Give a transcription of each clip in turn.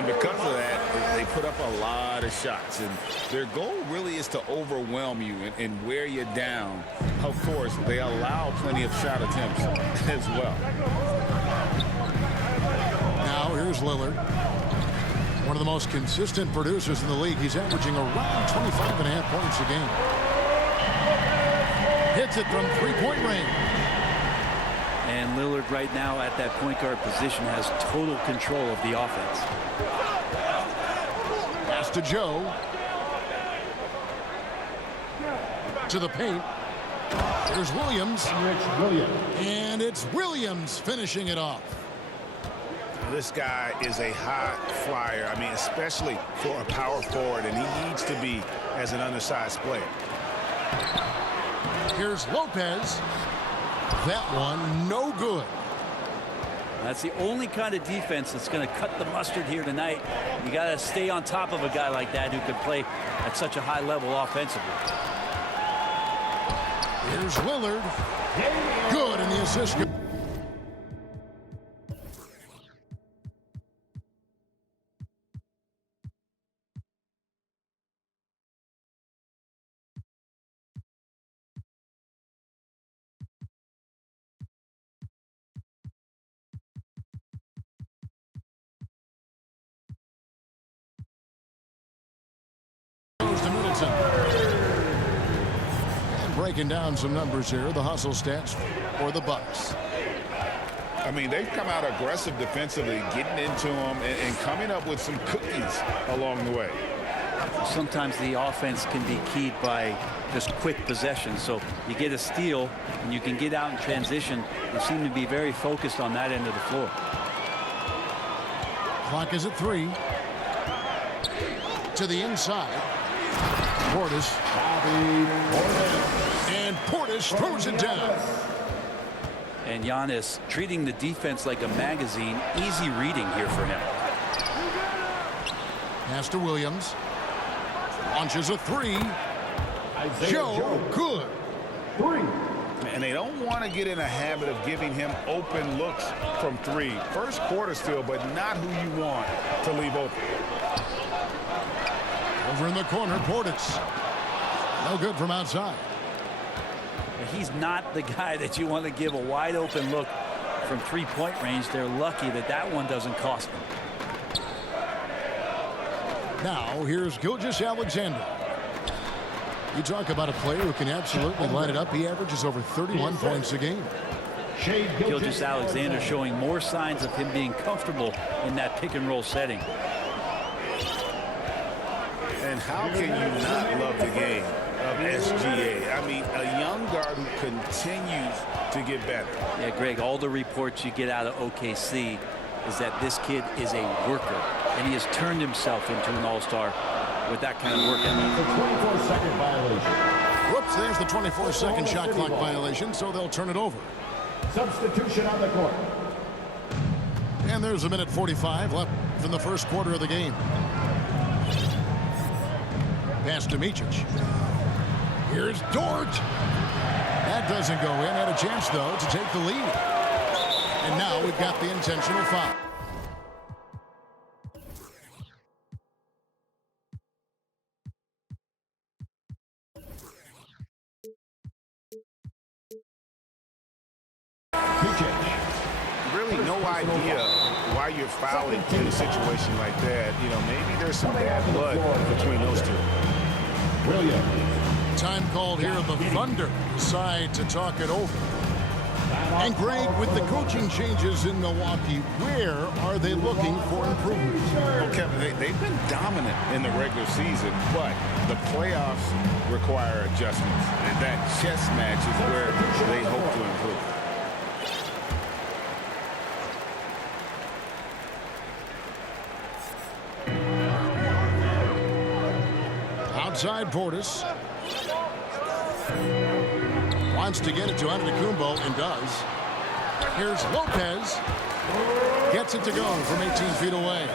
And because of that, they put up a lot of shots. And their goal really is to overwhelm you and wear you down. Of course, they allow plenty of shot attempts as well. Now here's Lillard. One of the most consistent producers in the league. He's averaging around 25.5 points a game. Hits it from three-point range. And Lillard right now at that point guard position has total control of the offense. Pass to Joe. To the paint. There's Williams. And it's Williams finishing it off. This guy is a high flyer. I mean, especially for a power forward, and he needs to be as an undersized player. Here's Lopez. That one, no good. That's the only kind of defense that's going to cut the mustard here tonight. You got to stay on top of a guy like that who can play at such a high level offensively. Here's Lillard. Good in the assist. And breaking down some numbers here, the hustle stats for the Bucks. I mean, they've come out aggressive defensively, getting into them and coming up with some cookies along the way. Sometimes the offense can be keyed by just quick possession. So you get a steal and you can get out in transition. They seem to be very focused on that end of the floor. Clock is at 3. To the inside. Portis. And Portis throws it down. And Giannis treating the defense like a magazine. Easy reading here for him. Pass to Williams. Launches a 3. Joe, good. 3. And they don't want to get in a habit of giving him open looks from 3. First quarter still, but not who you want to leave open. Over in the corner, Portis. No good from outside. He's not the guy that you want to give a wide open look from three-point range. They're lucky that that one doesn't cost them. Now here's Gilgeous-Alexander. You talk about a player who can absolutely line it up. He averages over 31 points a game. Gilgeous-Alexander showing more signs of him being comfortable in that pick-and-roll setting. And how can you not love the game of SGA? I mean, a young guard who continues to get better. Yeah, Greg, all the reports you get out of OKC is that this kid is a worker, and he has turned himself into an all-star with that kind of work ethic. The 24-second violation. Whoops, there's the 24-second shot clock violation, so they'll turn it over. Substitution on the court. And there's 1:45 left in the first quarter of the game. Pass to Micic. Here's Dort. That doesn't go in. Had a chance, though, to take the lead. And now we've got the intentional foul. Really no idea why you're fouling in a situation like that. You know, maybe there's some bad blood between those two. Time called here. The Thunder decide to talk it over. And Greg, with the coaching changes in Milwaukee, where are they looking for improvement? Well, Kevin, they've been dominant in the regular season, but the playoffs require adjustments. And that chess match is where they hope to improve. Outside Portis. Wants to get it to Antetokounmpo and does. Here's Lopez. Gets it to go from 18 feet away.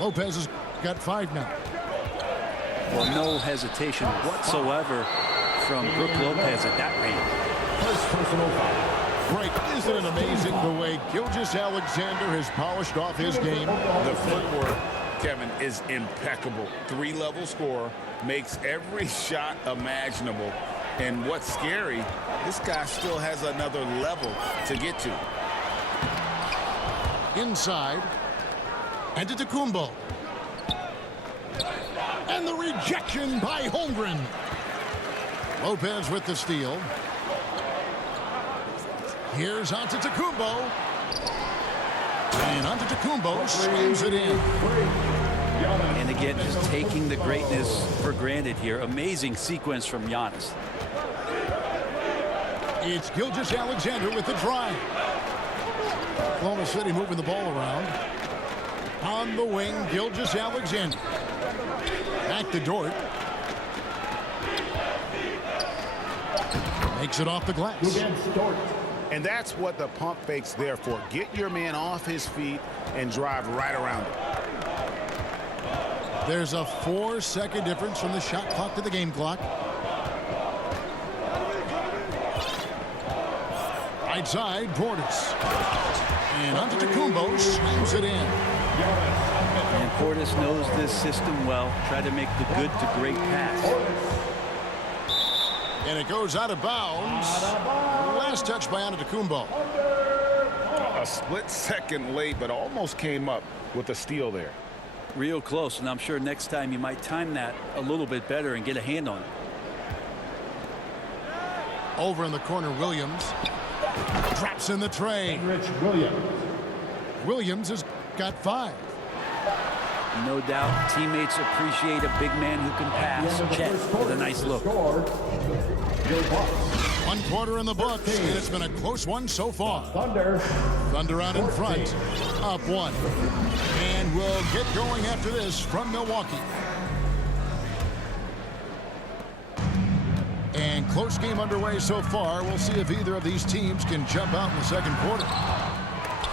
Lopez has got 5 now. Well, no hesitation whatsoever from Brook Lopez at that rate. First personal foul. break. Isn't it amazing the way Gilgeous-Alexander has polished off his game? The footwork, Kevin, is impeccable. 3-level scorer, makes every shot imaginable. And what's scary, this guy still has another level to get to. Inside. And to Tecumbo. And the rejection by Holmgren. Lopez with the steal. Here's onto Tecumbo. And onto Tecumbo, slams it in. And again, just taking the greatness for granted here. Amazing sequence from Giannis. It's Gilgeous-Alexander with the drive. Oklahoma City moving the ball around. On the wing, Gilgeous-Alexander. Back to Dort. Makes it off the glass. And that's what the pump fake's there for. Get your man off his feet and drive right around him. There's a 4-second difference from the shot clock to the game clock. Right side, Portis. And onto Tecumbo, slams it in. And Portis knows this system well. Try to make the good to great pass. And it goes out of bounds. Last touch by Antetokounmpo. A split second late, but almost came up with a steal there. Real close, and I'm sure next time you might time that a little bit better and get a hand on it. Over in the corner, Williams. Drops in the tray. Williams has got 5. No doubt teammates appreciate a big man who can pass. Chet with a nice look. 1 quarter in the books, and it's been a close one so far. Thunder out in front, up 1. And we'll get going after this from Milwaukee. And close game underway so far. We'll see if either of these teams can jump out in the second quarter.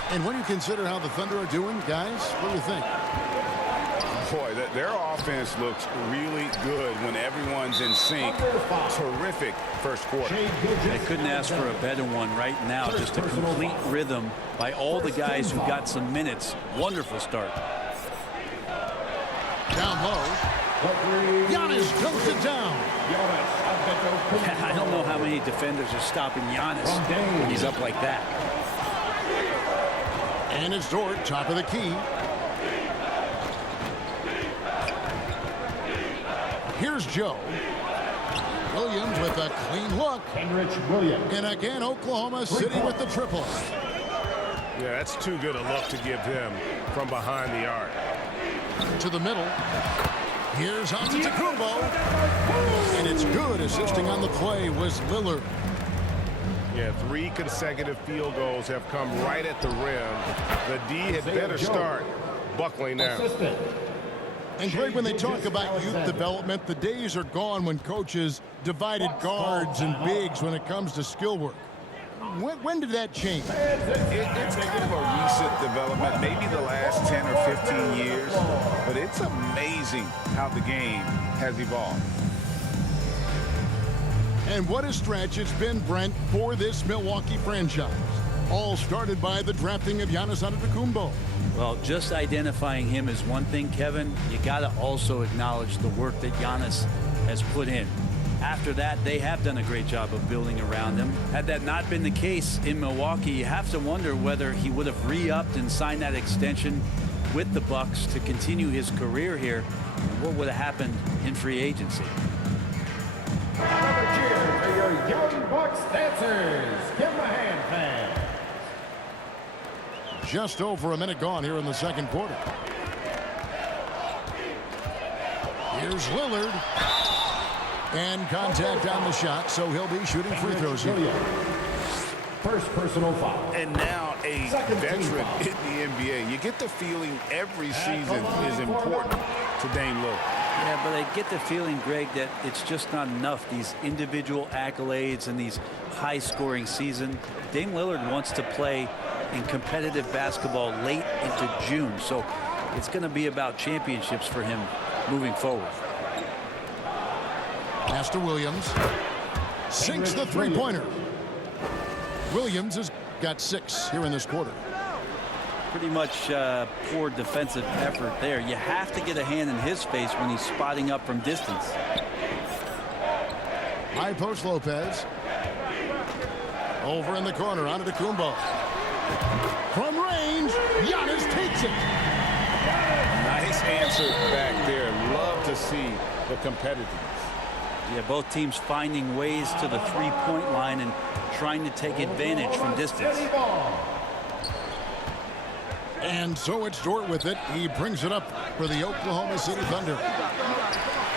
And when you consider how the Thunder are doing, guys, what do you think? Boy, their offense looks really good when everyone's in sync. Terrific first quarter. I couldn't ask for a better one right now. Just a complete rhythm by all the guys who got some minutes. Wonderful start. Down low. Giannis dunks it down. I don't know how many defenders are stopping Giannis when he's up like that. And it's Dort, top of the key. Here's Joe. Williams with a clean look. And again, Oklahoma City with the triple. Yeah, that's too good a look to give him from behind the arc. To the middle. Here's Antetokounmpo. And it's good. Assisting on the play was Lillard. Yeah, 3 consecutive field goals have come right at the rim. The D had better start buckling now. And Greg, when they talk about youth development, the days are gone when coaches divided guards and bigs when it comes to skill work. When did that change? It's kind of a recent development, maybe the last 10 or 15 years, but it's amazing how the game has evolved. And what a stretch it's been, Brent, for this Milwaukee franchise. All started by the drafting of Giannis Antetokounmpo. Well, just identifying him is one thing, Kevin. You got to also acknowledge the work that Giannis has put in. After that, they have done a great job of building around him. Had that not been the case in Milwaukee, you have to wonder whether he would have re-upped and signed that extension with the Bucks to continue his career here. And what would have happened in free agency? Another cheer for your young Bucks dancers. Give them a hand, fans. Just over a minute gone here in the second quarter. Here's Lillard. And contact on the shot, so he'll be shooting free throws here. First personal foul. And now a veteran in the NBA. You get the feeling every season is important to Dame Lillard. Yeah, but I get the feeling, Greg, that it's just not enough. These individual accolades and these high-scoring seasons. Dame Lillard wants to play in competitive basketball late into June, so it's going to be about championships for him moving forward. Pass to Williams. Sinks the three-pointer. Williams has got 6 here in this quarter. Pretty much poor defensive effort there. You have to get a hand in his face when he's spotting up from distance. High post Lopez. Over in the corner, onto Kumbo. From range, Giannis takes it. Nice answer back there. Love to see the competitiveness. Yeah, both teams finding ways to the three-point line and trying to take advantage from distance. And so it's Dort with it. He brings it up for the Oklahoma City Thunder.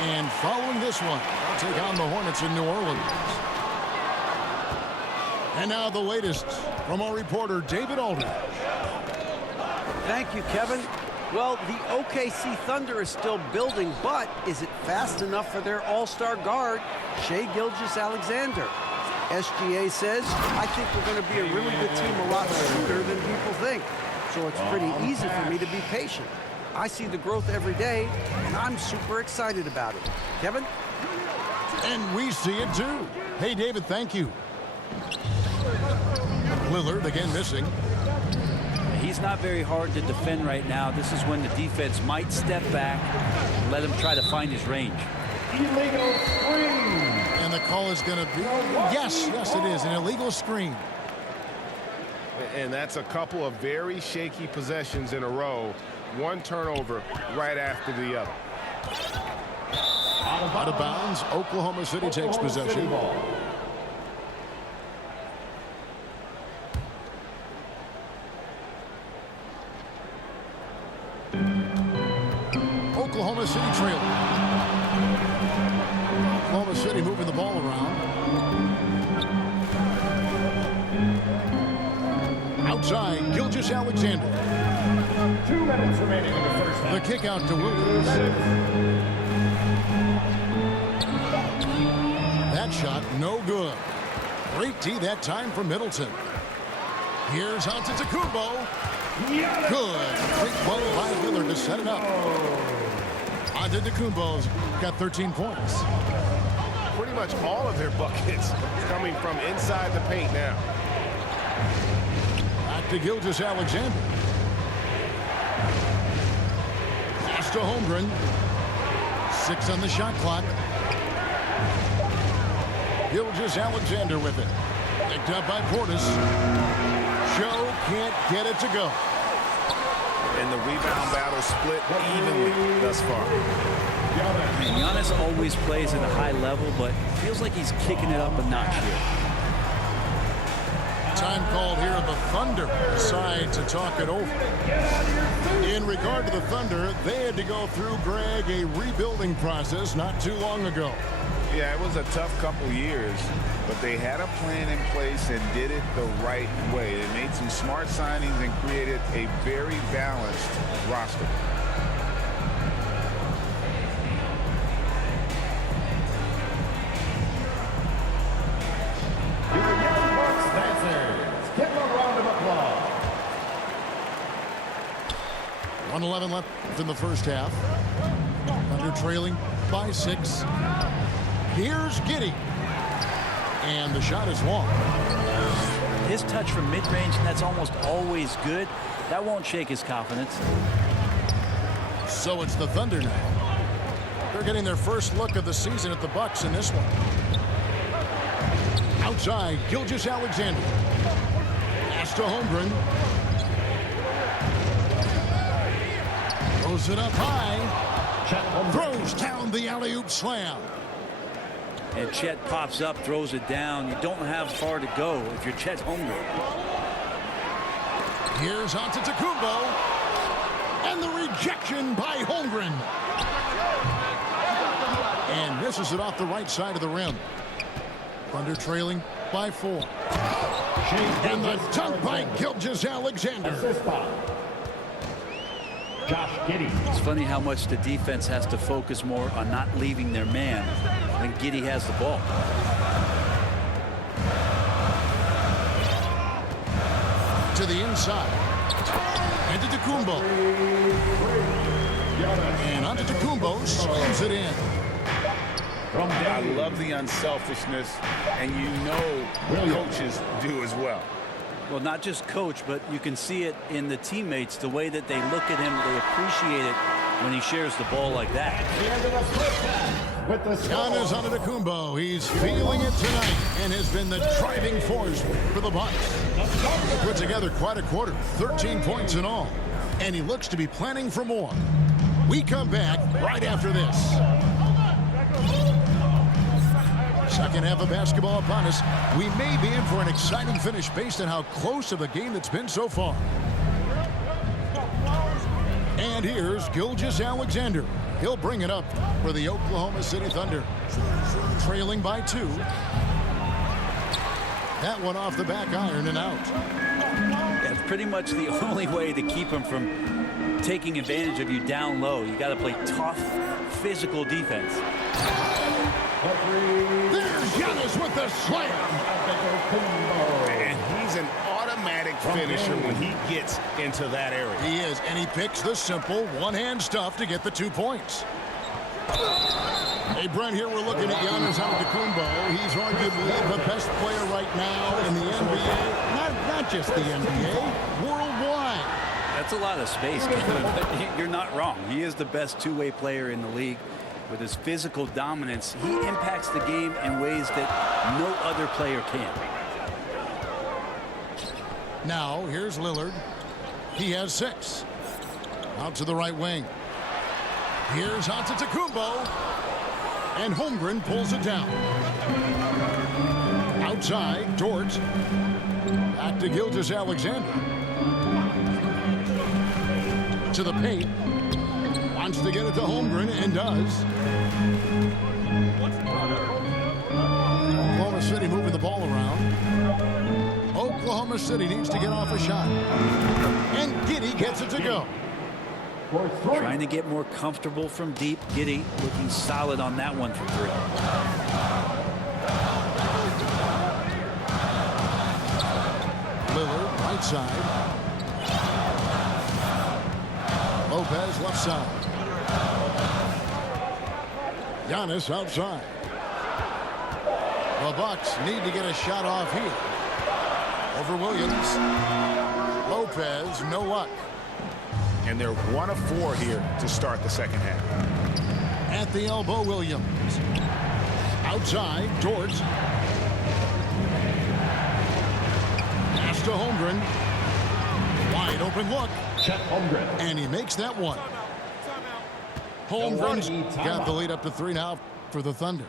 And following this one, they'll take on the Hornets in New Orleans. And now the latest from our reporter, David Aldridge. Thank you, Kevin. Well, the OKC Thunder is still building, but is it fast enough for their all-star guard, Shai Gilgeous-Alexander? SGA says, I think we're going to be a really good team a lot sooner than people think. So it's pretty easy for me to be patient. I see the growth every day, and I'm super excited about it. Kevin? And we see it too. Hey, David, thank you. Lillard again missing. He's not very hard to defend right now. This is when the defense might step back and let him try to find his range. Illegal screen. And the call is going to be, yes, it is, an illegal screen. And that's a couple of very shaky possessions in a row. One turnover right after the other. Out of bounds, Oklahoma City takes possession. Oklahoma City trailing. Oklahoma City moving the ball around. Outside, Gilgeous-Alexander. 2 minutes remaining in the first half. The kick out to Williams. That shot, no good. Great D that time from Middleton. Here's Antetokounmpo. Good. Great play by Lillard to set it up. Antetokounmpo's got 13 points. Pretty much all of their buckets coming from inside the paint now. Back to Gilgeous-Alexander. Pass to Holmgren. 6 on the shot clock. Gilgeous-Alexander with it. Picked up by Portis. Joe can't get it to go. And the rebound battle split evenly thus far. And Giannis always plays at a high level, but feels like he's kicking it up a notch here. Time called here. The Thunder decide to talk it over. In regard to the Thunder, they had to go through, Greg, a rebuilding process not too long ago. Yeah, it was a tough couple years, but they had a plan in place and did it the right way. They made some smart signings and created a very balanced roster. Your Young Bucks dancers, give them a round of applause. 1:11 left in the first half. Thunder trailing by 6. Here's Giddey. And the shot is long. His touch from mid-range, and that's almost always good. That won't shake his confidence. So it's the Thunder now. They're getting their first look of the season at the Bucks in this one. Outside, Gilgeous-Alexander. Pass to Holmgren. Throws it up high. Throws down the alley-oop slam. And Chet pops up, throws it down. You don't have far to go if you're Chet Holmgren. Here's Antetokounmpo. And the rejection by Holmgren. And misses it off the right side of the rim. Thunder trailing by 4. And the dunk by Gilgeous-Alexander. Assist by Josh Giddey. It's funny how much the defense has to focus more on not leaving their man when Giddey has the ball. To the inside. Antetokounmpo. And Antetokounmpo slams it in. I love the unselfishness, and you know coaches do as well. Well, not just coach, but you can see it in the teammates, the way that they look at him. They appreciate it when he shares the ball like that. Giannis Antetokounmpo, he's feeling it tonight and has been the driving force for the Bucks. He put together quite a quarter, 13 points in all, and he looks to be planning for more. We come back right after this. Second half of basketball upon us. We may be in for an exciting finish based on how close of a game it's been so far. And here's Gilgeous-Alexander. He'll bring it up for the Oklahoma City Thunder. Trailing by 2. That one off the back iron and out. That's pretty much the only way to keep him from taking advantage of you down low. You got to play tough, physical defense. There's Giannis with the slam. And he's an automatic finisher when he gets into that area. He is, and he picks the simple one-hand stuff to get the 2 points. Hey, Brent, here we're looking at Giannis Antetokounmpo. He's arguably the best player right now in the NBA. Not just the NBA, worldwide. That's a lot of space, Kevin, but you're not wrong. He is the best two-way player in the league. With his physical dominance, he impacts the game in ways that no other player can. Now, here's Lillard. He has 6. Out to the right wing. Here's Antetokounmpo. And Holmgren pulls it down. Outside, Dort. Back to Gilgeous-Alexander. To the paint. Wants to get it to Holmgren and does. Oklahoma City moving the ball around. Oklahoma City needs to get off a shot. And Giddey gets it to go. Trying to get more comfortable from deep. Giddey looking solid on that one for 3. Lillard, right side. Lopez, left side. Giannis outside. The Bucks need to get a shot off here. Over Williams. Lopez, no luck. And they're 1 of 4 here to start the second half. At the elbow, Williams. Outside, Dort. Pass to Holmgren. Wide open look. Chet Holmgren. And he makes that one. Holmgren's got the lead up to 3 now for the Thunder.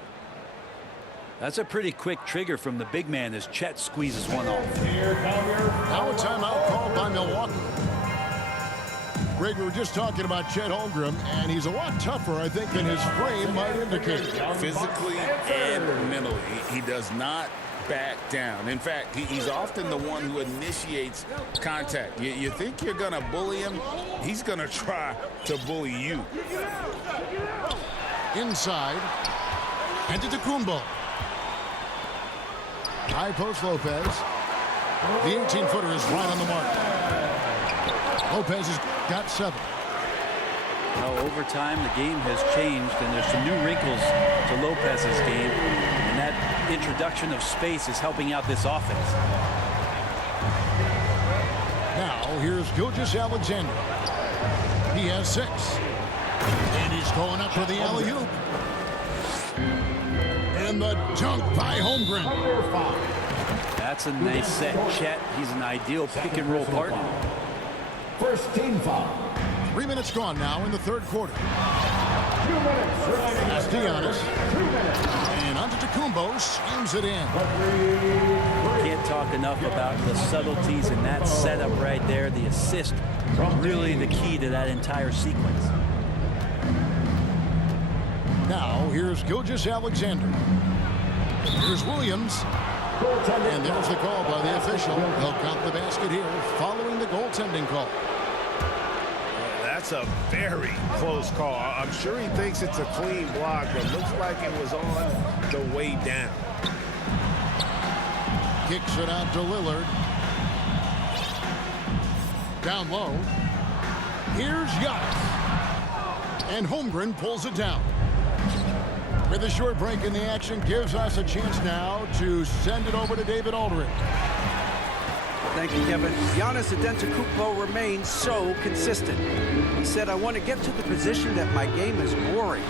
That's a pretty quick trigger from the big man as Chet squeezes one off. Now a timeout called by Milwaukee. Greg, we were just talking about Chet Holmgren, and he's a lot tougher, I think, than his frame might indicate. Physically and mentally, he does not back down. In fact, he's often the one who initiates contact. You think you're going to bully him, he's going to try to bully you. Inside, Antetokounmpo. High post Lopez. The 18-footer is right on the mark. Lopez has got 7. Well, over time, the game has changed, and there's some new wrinkles to Lopez's game, and that introduction of space is helping out this offense. Now, here's Gilgeous-Alexander. He has 6. And he's going up for the alley-oop. And the dunk by Holmgren. That's a nice set. Chet, he's an ideal pick-and-roll partner. First team foul. 3 minutes gone now in the third quarter. 2 minutes remaining. That's Giannis. 2 minutes. And Antetokounmpo slams it in. Can't talk enough about the subtleties in that setup right there. The assist, really the key to that entire sequence. Now, here's Gilgeous-Alexander. Here's Williams. And there's the call by the official. They'll count the basket here following the goaltending call. That's a very close call. I'm sure he thinks it's a clean block, but looks like it was on the way down. Kicks it out to Lillard. Down low. Here's Giannis. And Holmgren pulls it down. With a short break in the action, gives us a chance now to send it over to David Aldridge. Thank you, Kevin. Giannis Antetokounmpo remains so consistent. He said, I want to get to the position that my game is boring.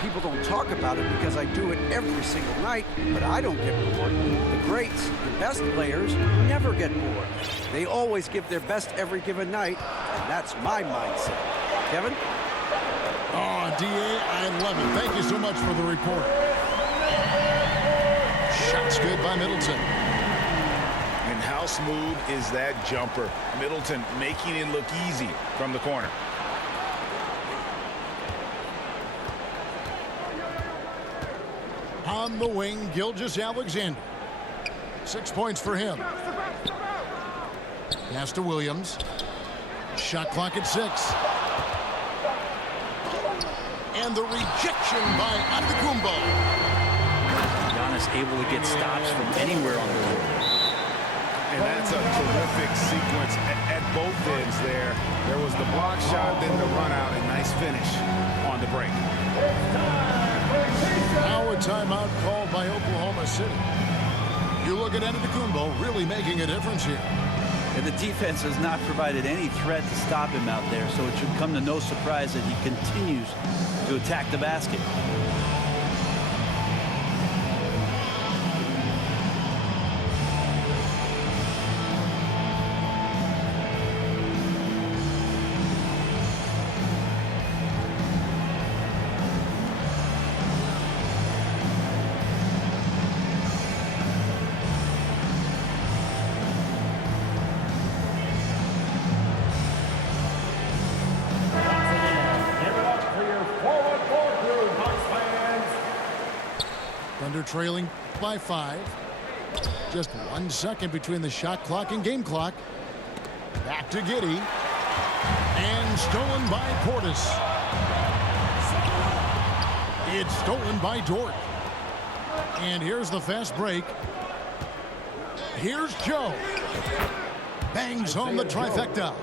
People don't talk about it because I do it every single night, but I don't get bored. The greats, the best players, never get bored. They always give their best every given night, and that's my mindset. Kevin? Oh, D.A., I love it. Thank you so much for the report. Shot's good by Middleton. And how smooth is that jumper? Middleton making it look easy from the corner. On the wing, Gilgeous-Alexander. 6 points for him. Pass to Williams. Shot clock at 6. And the rejection by Antetokounmpo. Giannis able to get stops from anywhere on the court. And that's a terrific sequence at both ends there. There was the block shot, then the run out, and nice finish on the break. Now a timeout called by Oklahoma City. You look at Antetokounmpo really making a difference here. And the defense has not provided any threat to stop him out there, so it should come to no surprise that he continues to attack the basket. Thunder trailing by 5. Just 1 second between the shot clock and game clock. Back to Giddey. And stolen by Portis. It's stolen by Dort. And here's the fast break. Here's Joe. Bangs home the trifecta.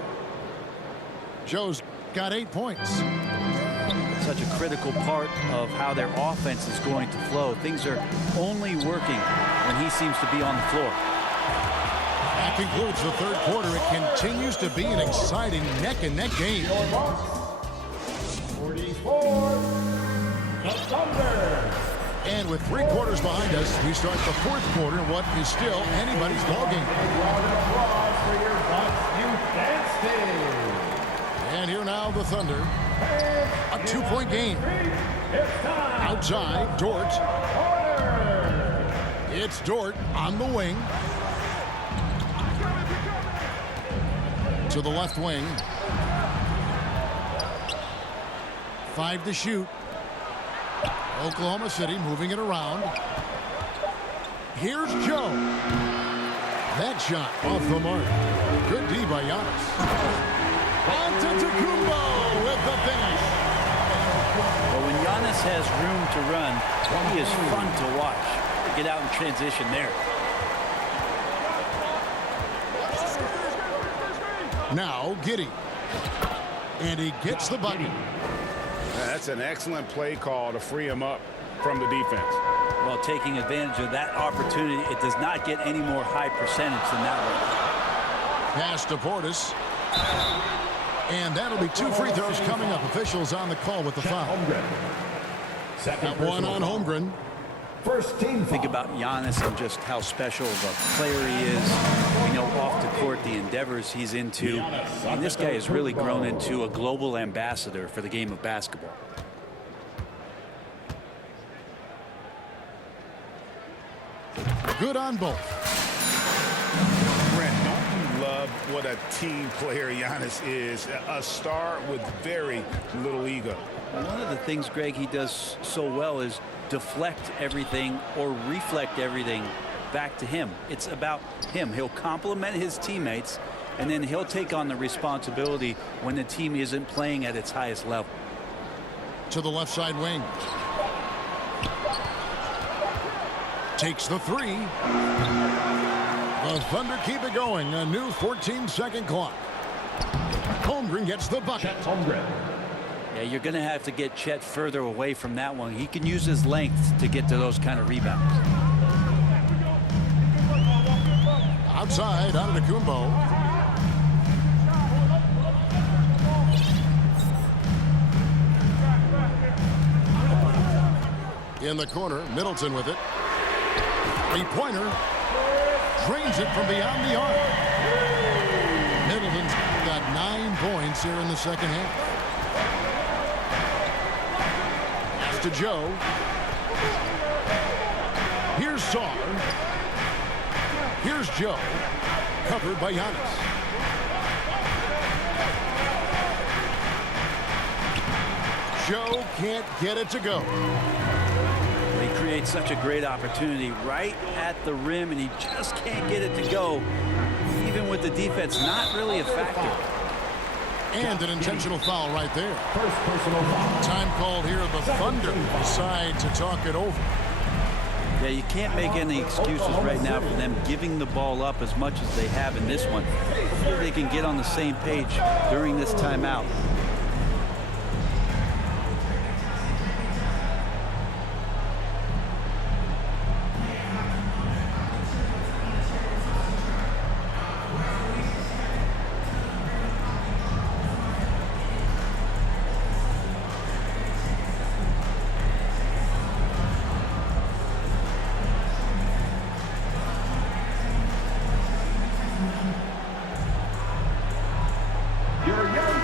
Joe's got 8 points. Such a critical part of how their offense is going to flow. Things are only working when he seems to be on the floor. That concludes the third quarter. It continues to be an exciting neck-and-neck game. 44, the Thunder. And with 3 quarters behind us, we start the fourth quarter in what is still anybody's ball game. Round of applause for your Bucks youth dance team. And here now the Thunder. A 2-point game. Outside, Dort. It's Dort on the wing. To the left wing. 5 to shoot. Oklahoma City moving it around. Here's Joe. That shot off the mark. Good D by Giannis. Antetokounmpo with the finish. But when Giannis has room to run, he is fun to watch. Get out in transition there. Now Giddey. And he gets the bucket. That's an excellent play call to free him up from the defense. Well, taking advantage of that opportunity, it does not get any more high percentage than that one. Pass to Portis. And that'll be 2 free throws coming up. Officials on the call with the foul. That one on Holmgren. First team Think about Giannis and just how special of a player he is. We know off the court the endeavors he's into. And this guy has really grown into a global ambassador for the game of basketball. Good on both. Brent, don't you love what a team player Giannis is? A star with very little ego. One of the things, Greg, he does so well is deflect everything or reflect everything back to him. It's about him. He'll compliment his teammates, and then he'll take on the responsibility when the team isn't playing at its highest level. To the left side wing. Takes the 3. The Thunder keep it going. A new 14-second clock. Holmgren gets the bucket. Holmgren. Yeah, you're going to have to get Chet further away from that one. He can use his length to get to those kind of rebounds. Outside, Antetokounmpo. In the corner, Middleton with it. Three-pointer. Drains it from beyond the arc. Middleton's got 9 points here in the second half. Pass to Joe. Here's Sarr. Here's Joe. Covered by Giannis. Joe can't get it to go. He creates such a great opportunity right at the rim, and he just can't get it to go. Even with the defense not really a factor. And an intentional foul right there. First personal foul. Time called here. The Thunder decide to talk it over. Yeah, you can't make any excuses right now for them giving the ball up as much as they have in this one. Hopefully they can get on the same page during this timeout.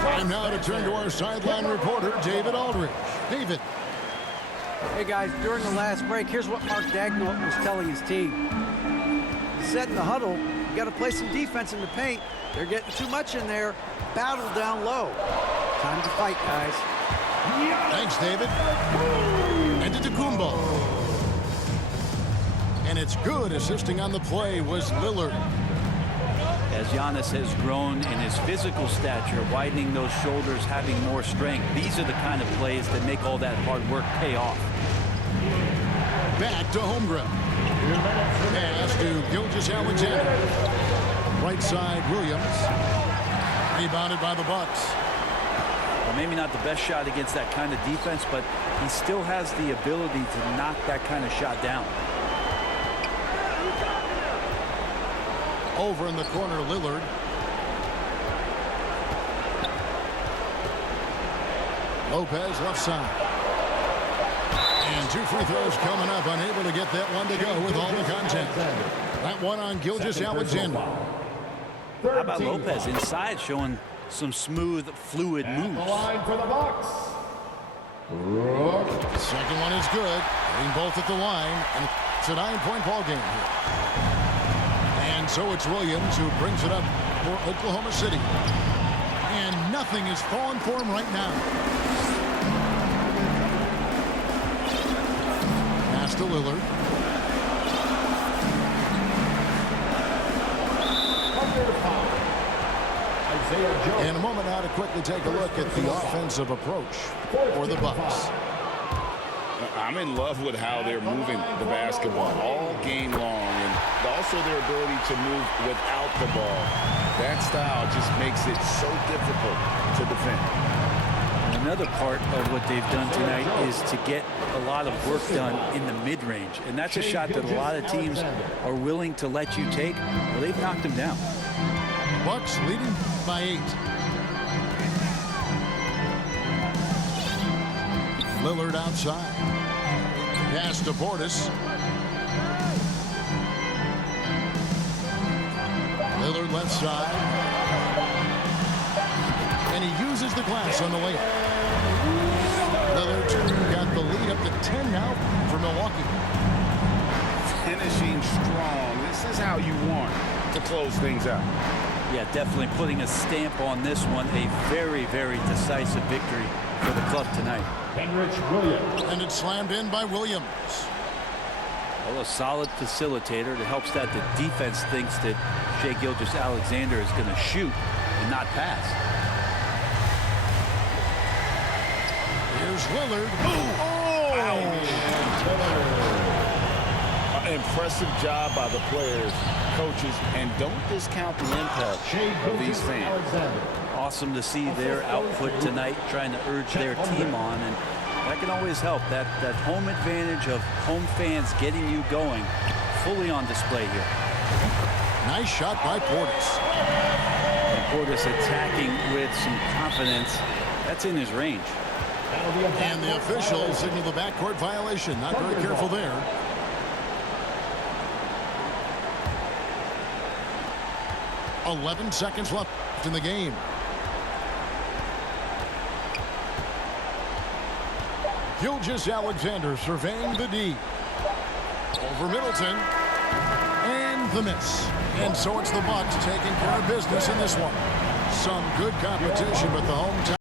Time now to turn to our sideline reporter, David Aldridge. David. Hey guys, during the last break, here's what Mark Dagnall was telling his team. He said in the huddle, you got to play some defense in the paint. They're getting too much in there. Battle down low. Time to fight, guys. Thanks, David. Antetokounmpo. And it's good. Assisting on the play was Lillard. As Giannis has grown in his physical stature, widening those shoulders, having more strength, these are the kind of plays that make all that hard work pay off. Back to Holmgren. Pass to Gilgeous-Alexander. Right side, Williams. Rebounded by the Bucks. Well, maybe not the best shot against that kind of defense, but he still has the ability to knock that kind of shot down. Over in the corner, Lillard. Lopez left side. And 2 free throws coming up. Unable to get that one to go with all the contact. That one on Gilgeous-Alexander. How about Lopez inside, showing some smooth, fluid moves. The line for the Bucks. Second one is good. Hitting both at the line. And it's a 9-point ball game here. And so it's Williams who brings it up for Oklahoma City. And nothing is falling for him right now. Pass to Lillard. In a moment now to quickly take a look at the offensive approach for the Bucks. I'm in love with how they're moving the basketball all game long, and also their ability to move without the ball. That style just makes it so difficult to defend. Another part of what they've done tonight is to get a lot of work done in the mid-range, and that's a shot that a lot of teams are willing to let you take. Well, they've knocked them down. Bucks leading by 8. Lillard outside. Pass to Portis. Lillard left side. And he uses the glass on the layup. Lillard got the lead up to 10 now for Milwaukee. Finishing strong. This is how you want to close things out. Yeah, definitely putting a stamp on this one. A very, very decisive victory for the club tonight. Williams. And it's slammed in by Williams. Well, a solid facilitator that helps that the defense thinks that Shai Gilgeous-Alexander is going to shoot and not pass. Here's Lillard. Impressive job by the players, coaches, and don't discount the impact of these fans. awesome to see their output tonight, trying to urge their team on, and that can always help. That home advantage of home fans getting you going, fully on display here. Nice shot by Portis. And Portis attacking with some confidence. That's in his range. And the officials signal the backcourt violation. Not very careful there. $11 left in the game. Gilgeous-Alexander surveying the D. Over Middleton. And the miss. And so it's the Bucks taking care of business in this one. Some good competition, but the hometown